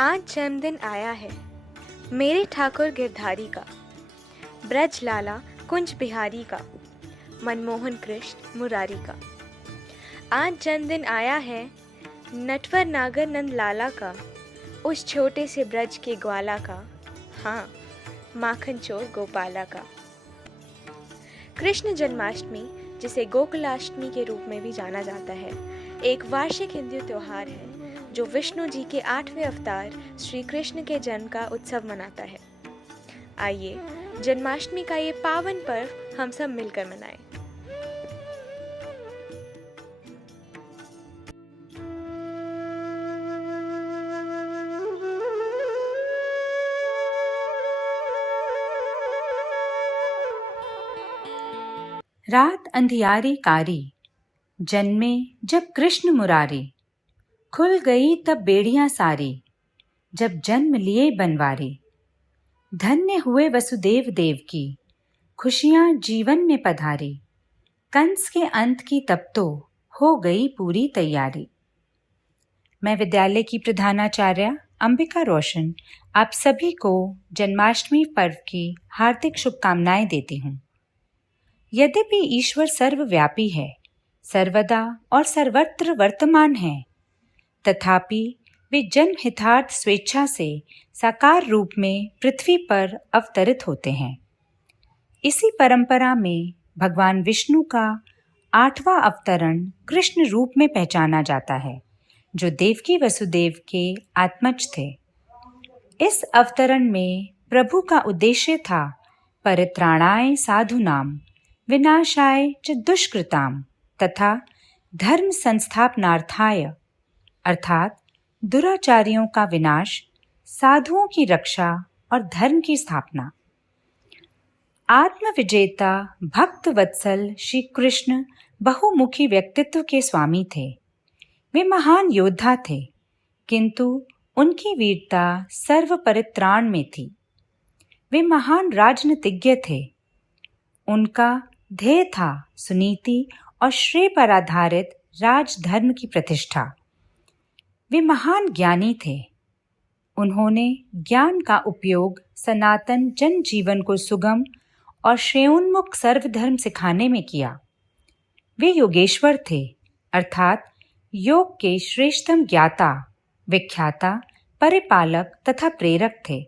आज जन्मदिन आया है मेरे ठाकुर गिरधारी का, ब्रज लाला कुंज बिहारी का, मनमोहन कृष्ण मुरारी का। आज जन्मदिन आया है नटवर नागर नंद लाला का, उस छोटे से ब्रज के ग्वाला का, हाँ माखन चोर गोपाला का। कृष्ण जन्माष्टमी, जिसे गोकुलाष्टमी के रूप में भी जाना जाता है, एक वार्षिक हिंदू त्योहार है जो विष्णु जी के 8वें अवतार श्री कृष्ण के जन्म का उत्सव मनाता है। आइए जन्माष्टमी का ये पावन पर्व हम सब मिलकर मनाएं। रात अंधियारी कारी, जन्मे जब कृष्ण मुरारी। खुल गई तब बेड़ियां सारी, जब जन्म लिए बनवारी। धन्य हुए वसुदेव देव की, खुशियां जीवन में पधारी। कंस के अंत की तब तो हो गई पूरी तैयारी। मैं विद्यालय की प्रधानाचार्य अंबिका रोशन आप सभी को जन्माष्टमी पर्व की हार्दिक शुभकामनाएं देती हूँ। यद्यपि ईश्वर सर्वव्यापी है, सर्वदा और सर्वत्र वर्तमान है, तथापि वे जन्म हितार्थ स्वेच्छा से साकार रूप में पृथ्वी पर अवतरित होते हैं। इसी परंपरा में भगवान विष्णु का 8वां अवतरण कृष्ण रूप में पहचाना जाता है, जो देवकी वसुदेव के आत्मज थे। इस अवतरण में प्रभु का उद्देश्य था परित्राणाय साधूनाम विनाशाय च दुष्कृताम तथा धर्म संस्थापनार्थाय, अर्थात दुराचारियों का विनाश, साधुओं की रक्षा और धर्म की स्थापना। आत्मविजेता भक्त वत्सल श्री कृष्ण बहुमुखी व्यक्तित्व के स्वामी थे। वे महान योद्धा थे, किंतु उनकी वीरता सर्व परित्राण में थी। वे महान राजनीतिज्ञ थे। उनका ध्येय था सुनीति और श्रेय पर आधारित राजधर्म की प्रतिष्ठा। वे महान ज्ञानी थे। उन्होंने ज्ञान का उपयोग सनातन जन जीवन को सुगम और श्रेयोन्मुख सर्वधर्म सिखाने में किया। वे योगेश्वर थे, अर्थात योग के श्रेष्ठतम ज्ञाता, विख्याता, परिपालक तथा प्रेरक थे।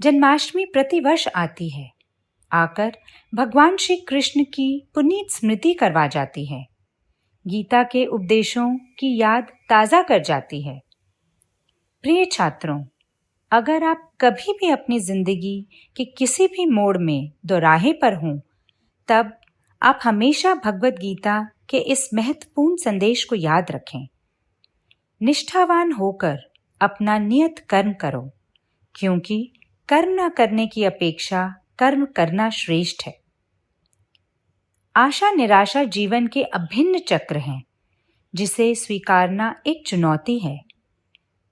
जन्माष्टमी प्रतिवर्ष आती है, आकर भगवान श्री कृष्ण की पुनीत स्मृति करवा जाती है, गीता के उपदेशों की याद ताज़ा कर जाती है। प्रिय छात्रों, अगर आप कभी भी अपनी जिंदगी के किसी भी मोड़ में दोराहे पर हों, तब आप हमेशा भगवद गीता के इस महत्वपूर्ण संदेश को याद रखें। निष्ठावान होकर अपना नियत कर्म करो, क्योंकि कर्म न करने की अपेक्षा कर्म करना श्रेष्ठ है। आशा निराशा जीवन के अभिन्न चक्र हैं, जिसे स्वीकारना एक चुनौती है।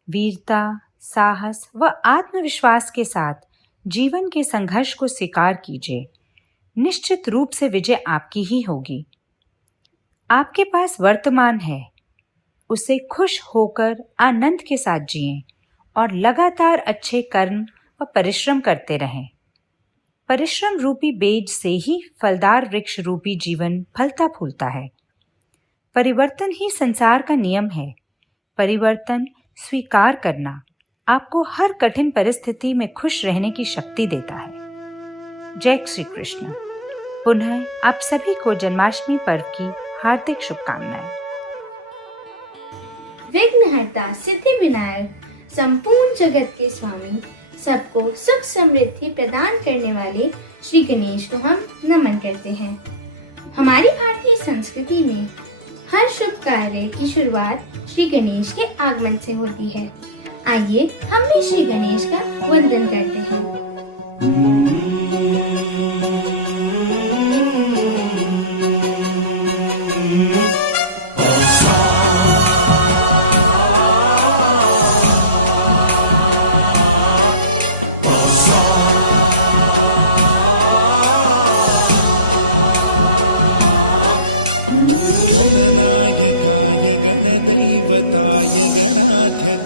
वीरता, साहस व आत्मविश्वास के साथ जीवन के संघर्ष को स्वीकार कीजिए। निश्चित रूप से विजय आपकी ही होगी। आपके पास वर्तमान है, उसे खुश होकर आनंद के साथ जिएं और लगातार अच्छे कर्म व परिश्रम करते रहें। परिश्रम रूपी बीज से ही फलदार वृक्ष रूपी जीवन फलता फूलता है। परिवर्तन ही संसार का नियम है। परिवर्तन स्वीकार करना आपको हर कठिन परिस्थिति में खुश रहने की शक्ति देता है। जय श्री कृष्ण। पुनः आप सभी को जन्माष्टमी पर्व की हार्दिक शुभकामनाएं। विघ्नहर्ता सिद्धि विनायक, संपूर्ण जगत के स्वामी, सबको सुख समृद्धि प्रदान करने वाले श्री गणेश को हम नमन करते हैं। हमारी भारतीय संस्कृति में हर शुभ कार्य की शुरुआत श्री गणेश के आगमन से होती है। आइए हम भी श्री गणेश का वंदन करते हैं।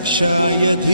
शायद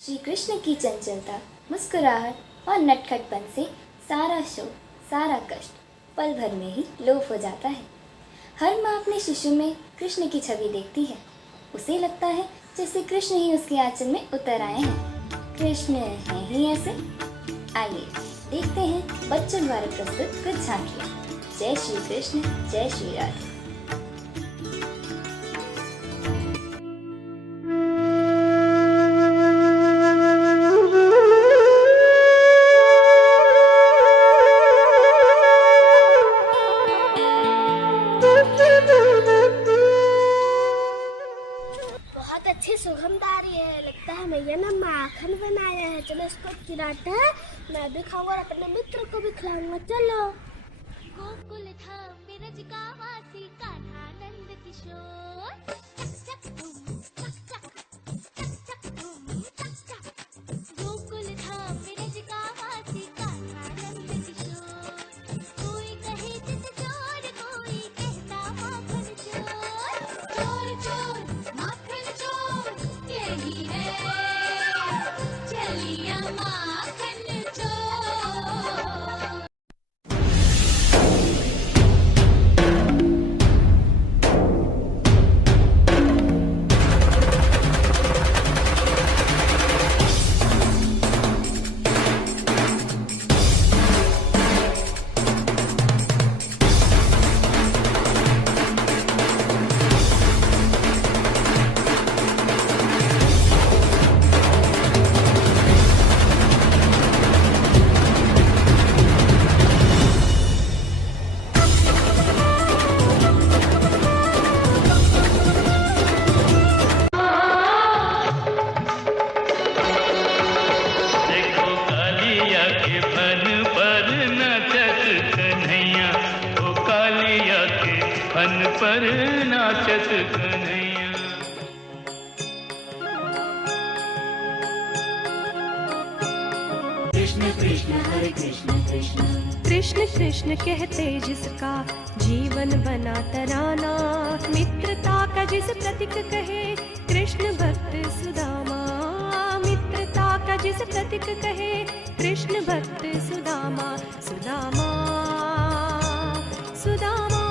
श्री कृष्ण की चंचलता, मुस्कुराहट और नटखटपन से सारा शोक, सारा कष्ट पल भर में ही लोप हो जाता है। हर माँ अपने शिशु में कृष्ण की छवि देखती है। उसे लगता है जैसे कृष्ण ही उसके आंचल में उतर आए हैं। कृष्ण हैं ही ऐसे। आइए देखते हैं बच्चों द्वारा प्रस्तुत कुछ झांकियाँ। जय श्री कृष्ण, जय श्री राधे। बहुत अच्छी सुगंध आ रही है। लगता है मैया ने माखन बनाया है। चलो इसको चिराते हैं, मैं भी खाऊंगा और अपने मित्र को भी खिलाऊंगा। चलो। गोकुल धाम में रज का वासी कान्हा नंद किशोर, चक चक धूम चक चक, चक चक धूम चक चक। गोकुल धाम में रज का वासी कान्हा नंद किशोर, कोई कहे चित चोर, कोई कहता माखन चोर। चोर चोर माखन चोर यही है, चलिया माखन चोर। देखो कालिया के फन पर नाचत कन्हैया, ओ कालिया के फन पर नाचत कन्हैया। कृष्ण कृष्ण हरे कृष्ण कृष्ण कृष्ण कृष्ण कहते जिसका जीवन बना तराना, मित्रता का जिस प्रतीक कहे कृष्ण भक्त सुदामा। मित्रता का जिस प्रतीक कहे कृष्ण भक्त सुदामा। सुदामा सुदामा।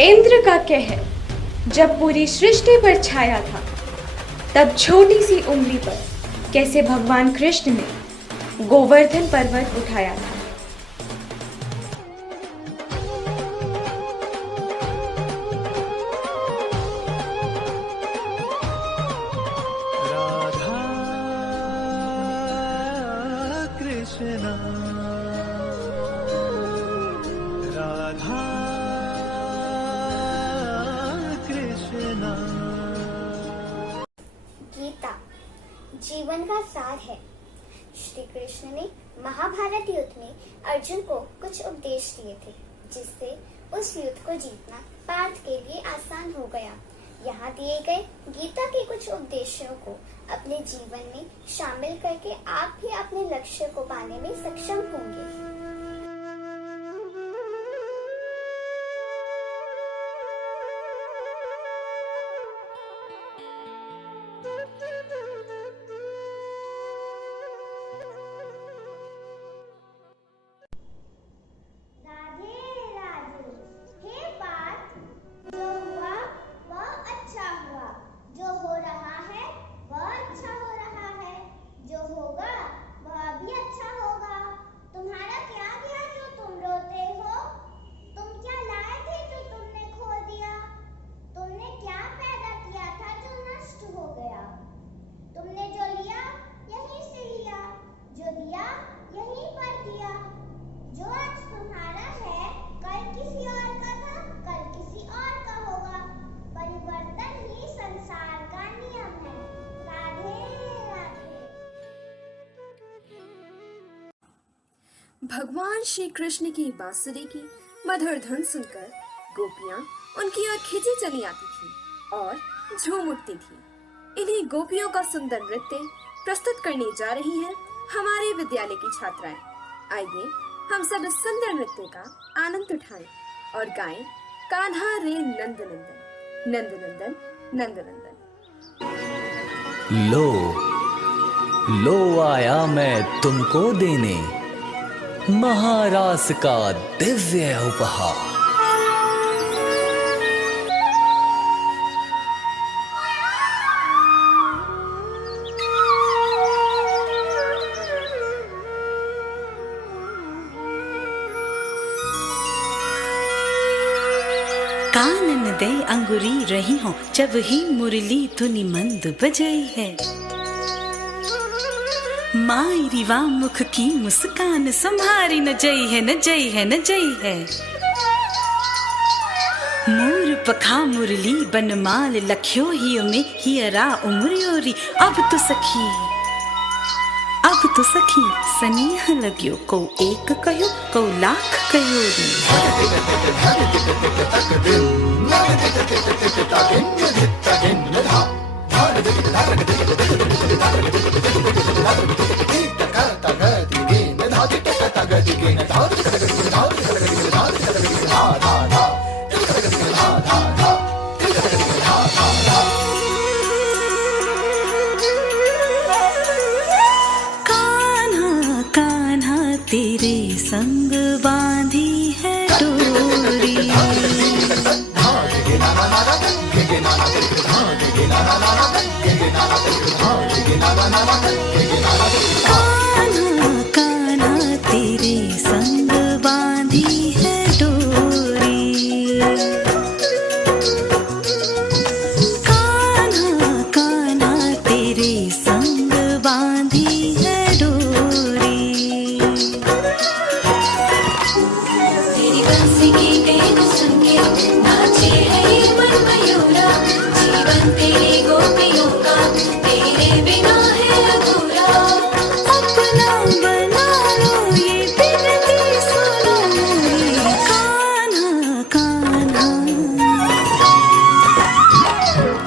इंद्र का कहर जब पूरी सृष्टि पर छाया था, तब छोटी सी उंगली पर कैसे भगवान कृष्ण ने गोवर्धन पर्वत उठाया था। राधा कृष्ण राधा कृष्ण। गीता जीवन का सार है। श्री कृष्ण ने महाभारत युद्ध में अर्जुन को कुछ उपदेश दिए थे, जिससे उस युद्ध को जीतना पार्थ के लिए आसान हो गया। यहाँ दिए गए गीता के कुछ उपदेशों को अपने जीवन में शामिल करके आप भी अपने लक्ष्य को पाने में सक्षम होंगे। तुम्हारा भगवान श्री कृष्ण की बांसुरी की मधुर धुन सुनकर गोपियां उनकी ओर खींची चली आती थी और झूम उठती थी। इन्हीं गोपियों का सुंदर नृत्य प्रस्तुत करने जा रही हैं हमारे विद्यालय की छात्राएं। आइए हम सब इस सुंदर नृत्य का आनंद उठाएं और गाएं कान्हा रे नंद नंदन, नंद नंदन, नंद नंदन। लो आया मैं तुमको देने महारास का दिव्य उपहार। कानन दे अंगुरी रही हो जब ही मुरली धुनि मंद बजाई है। मायरी वा मुख की मुस्कान संभारी न जई है, न जई है, न जई है। मोर पखा मुरली बनमाल लख्यो ही में हियरा उमरियोरी। अब तो सखी सनीह लग्यो को एक कहो को लाख कयोरी। कान्हा कान्हा तेरे संग बांधी है डोरी। कान्हा कान्हा तेरे संग बांधी है डोरी। कान्हा कान्हा तेरे संग बांधी है डोरी। तेरी बंसी की तेन संगे नाचे है ये मन मयूरा। जीवन तेरी गोपियों का तेरे बिना है अधूरा। अपना बना लो ये बिनती सुनो मेरी। कान्हा कान्हा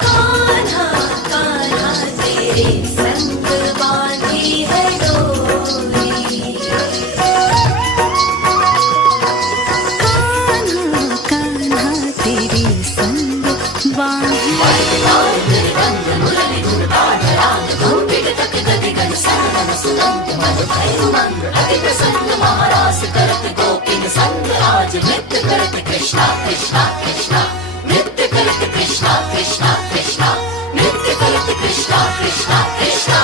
कान्हा कान्हा तेरे संग बांधी है डोरी। कान्हा कान्हा तेरे संग बांधी महारास करत गोपिन संग आज नृत्य करत कृष्णा कृष्णा कृष्णा। नृत्य करत कृष्णा कृष्णा कृष्णा। नृत्य करत कृष्णा कृष्णा कृष्णा।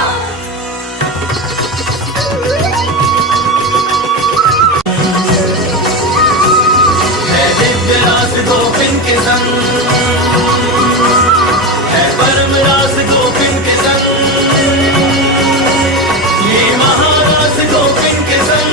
है दिव्य रास गोपिन के संग, है परम रास गोपिन के संग। ये महारास गोपिन के संग।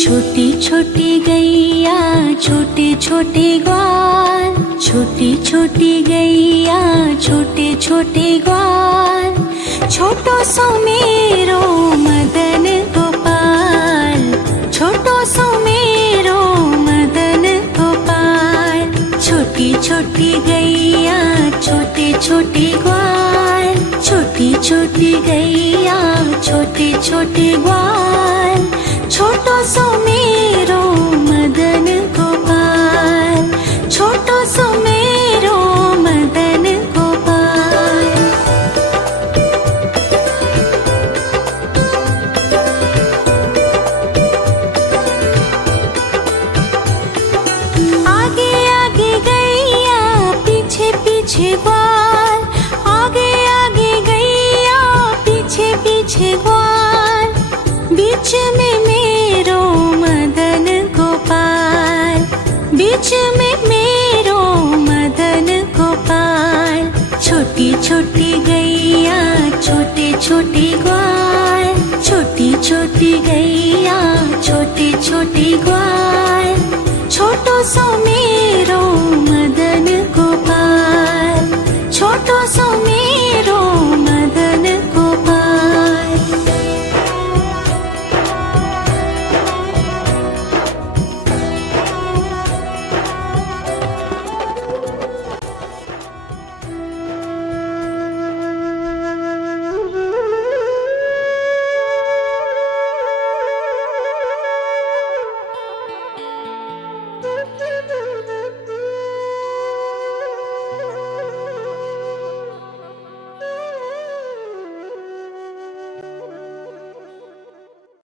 छोटी छोटी गैया छोटे छोटे ग्वाल। छोटी छोटी गैया छोटे छोटे ग्वाल। छोटो सो मेरो मदन गोपाल। छोटो सो मेरो मदन गोपाल। छोटी छोटी गैया छोटे छोटे ग्वाल। छोटी छोटी गैया छोटे छोटे ग्वाल। छोटो सो मेरो मदन गोपाल। छोटो सो मेरो मुझे ग्वाल, बीच में मेरो मदन गोपाल, बीच में मेरो मदन गोपाल। छोटी छोटी गैया छोटे छोटे ग्वाल, छोटी छोटी गैया छोटे छोटे ग्वाल, छोटो सो मेरो मदन गोपाल, छोटो सो मेरो